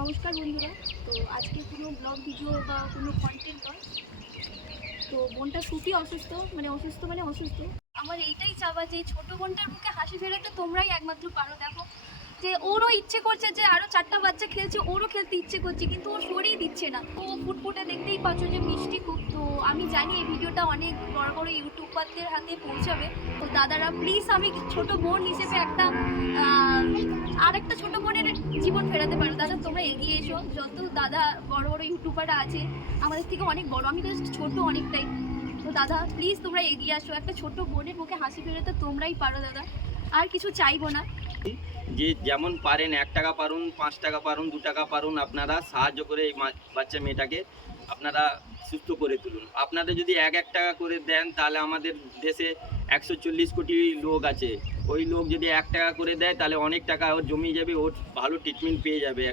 নমস্কার বন্ধুরা। তো আজকে কোনো ব্লগ ভিডিও বা কোনো কন্টেন্ট নয়। তো বোনটা খুবই অসুস্থ, মানে অসুস্থ। আমার এইটাই চাওয়া যে ছোট বোনটার মুখে হাসি ফেরাতে তোমরাই একমাত্র পারো। দেখো যে ওরও ইচ্ছে করছে যে আরও 4টা বাচ্চা খেলছে, ওরও খেলতে ইচ্ছে করছে, কিন্তু ও সরিয়ে দিচ্ছে না। ও ফুটফুটে দেখতেই পাচ্ছ যে মিষ্টি খুব। তো আমি জানি এই ভিডিওটা অনেক বড় বড় ইউটিউবারদের হাতে পৌঁছাবে। তো দাদারা প্লিজ, আমি ছোট বোন হিসেবে একটা আর একটা ছোট বোনের জীবন ফেরাতে পারো। দাদা তোমরা এগিয়ে এসো। যত দাদা বড় বড় ইউটিউবাররা আছে আমাদের থেকে অনেক বড়, আমি তো ছোট অনেকটাই। তো দাদা প্লিজ তোমরা এগিয়ে আসো, একটা ছোট বোনের মুখে হাসি ফেরাতে তোমরাই পারো দাদা, আর কিছু চাইবো না। যে যেমন পারেন 1 টাকা পারুন, 5 টাকা পারুন, 2 টাকা পারুন, আপনারা সাহায্য করে এই বাচ্চা মেয়েটাকে আপনারা সুস্থ করে তুলুন। আপনাদের যদি 1 টাকা করে দেন তাহলে আমাদের দেশে 140 কোটি লোক আছে। ওই লোক যদি 1 টাকা করে দেয় তাহলে অনেক টাকা ওর জমিয়ে যাবে, ওর ভালো ট্রিটমেন্ট পেয়ে যাবে।